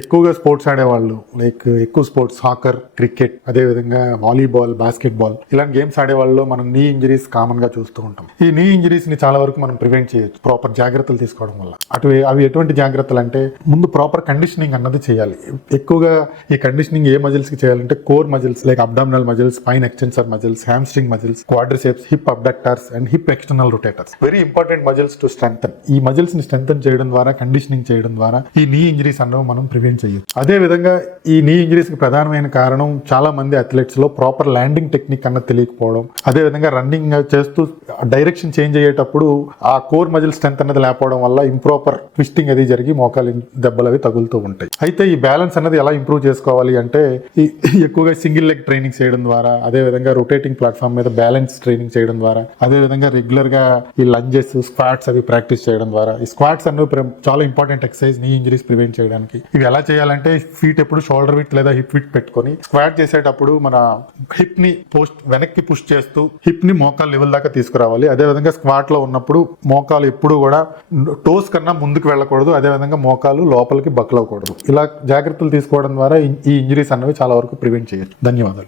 ఎక్కువగా స్పోర్ట్స్ ఆడేవాళ్ళు ఎక్కువ స్పోర్ట్స్ సాకర్, క్రికెట్, అదేవిధంగా వాలీబాల్, బాస్కెట్బాల్ ఇలాంటి గేమ్స్ ఆడేవాళ్ళు మనం నీ ఇంజరీస్ కామన్ గా చూస్తూ ఉంటాం. ఈ నీ ఇంజరీస్ ని చాలా వరకు మనం ప్రివెంట్ చేయొచ్చు ప్రాపర్ జాగ్రత్తలు తీసుకోవడం వల్ల. అవి ఎటువంటి జాగ్రత్తలు అంటే ముందు ప్రాపర్ కండిషనింగ్ అన్నది చేయాలి. ఎక్కువగా ఈ కండిషనింగ్ ఏ మజిల్స్ కి చేయాలంటే core muscles like abdominal muscles, spine extensor muscles, hamstring muscles, quadriceps, hip abductors and hip external rotators. Very important muscles to strengthen. ఈ మజిల్స్ ని స్ట్రెంగ్తన్ చేయడం ద్వారా, కండిషనింగ్ చేయడం ద్వారా ఈ నీ ఇంజరీస్ అన్నవి మనం ప్రివెంట్ చేయొచ్చు. అదే విధంగా ఈ నీ ఇంజరీస్ కి ప్రధానమైన కారణం చాలా మంది అథ్లెట్స్ లో ప్రాపర్ ల్యాండింగ్ టెక్నిక్ అన్నది తెలియకపోవడం, అదే విధంగా రన్నింగ్ చేస్తూ డైరెక్షన్ చేంజ్ అయ్యేటప్పుడు ఆ కోర్ మజిల్ స్ట్రెంత్ అన్నది లేకపోవడం వల్ల ఇంప్రాపర్ ట్విస్టింగ్ అది జరిగి మోకాలు దెబ్బలు అవి తగులుతూ ఉంటాయి. అయితే ఈ బ్యాలెన్స్ అనేది ఎలా ఇంప్రూవ్ చేసుకోవాలి అంటే ఎక్కువగా సింగిల్ లెగ్ ట్రైనింగ్ చేయడం ద్వారా, అదే విధంగా రొటేటింగ్ ప్లాట్ఫామ్ మీద బ్యాలెన్స్ ట్రైనింగ్ చేయడం ద్వారా, అదే విధంగా రెగ్యులర్ గా ఈ లంజెస్, స్క్వాట్స్ అవి ప్రాక్టీస్ చేయడం ద్వారా. ఈ స్క్వాట్స్ అనేవి చాలా ఇంపార్టెంట్ ఎక్సర్సైజ్ నీ ఇంజరీస్ ప్రివెంట్ చేయడానికి. ఇవి ఎలా చేయాలంటే ఫీట్ ఎప్పుడు షోల్డర్ విత్ లేదా హిప్ విత్ పెట్టుకొని స్క్వాట్ చేసేటప్పుడు మన హిప్ ని వెనక్కి పుష్ చేస్తూ హిప్ ని మోకాలు లెవెల్ దాకా తీసుకురావాలి. అదే విధంగా స్క్వాట్ లో ఉన్నప్పుడు మోకాలు ఎప్పుడు కూడా టోస్ కన్నా ముందుకు వెళ్ళకూడదు, అదే విధంగా మోకాలు లోపలికి బక్లవకూడదు. ఇలా జాగ్రత్తలు తీసుకోవడం ద్వారా ఈ ఇంజరీస్ అన్నవి చాలా వరకు ప్రివెంట్ చేయొచ్చు. ధన్యవాదాలు.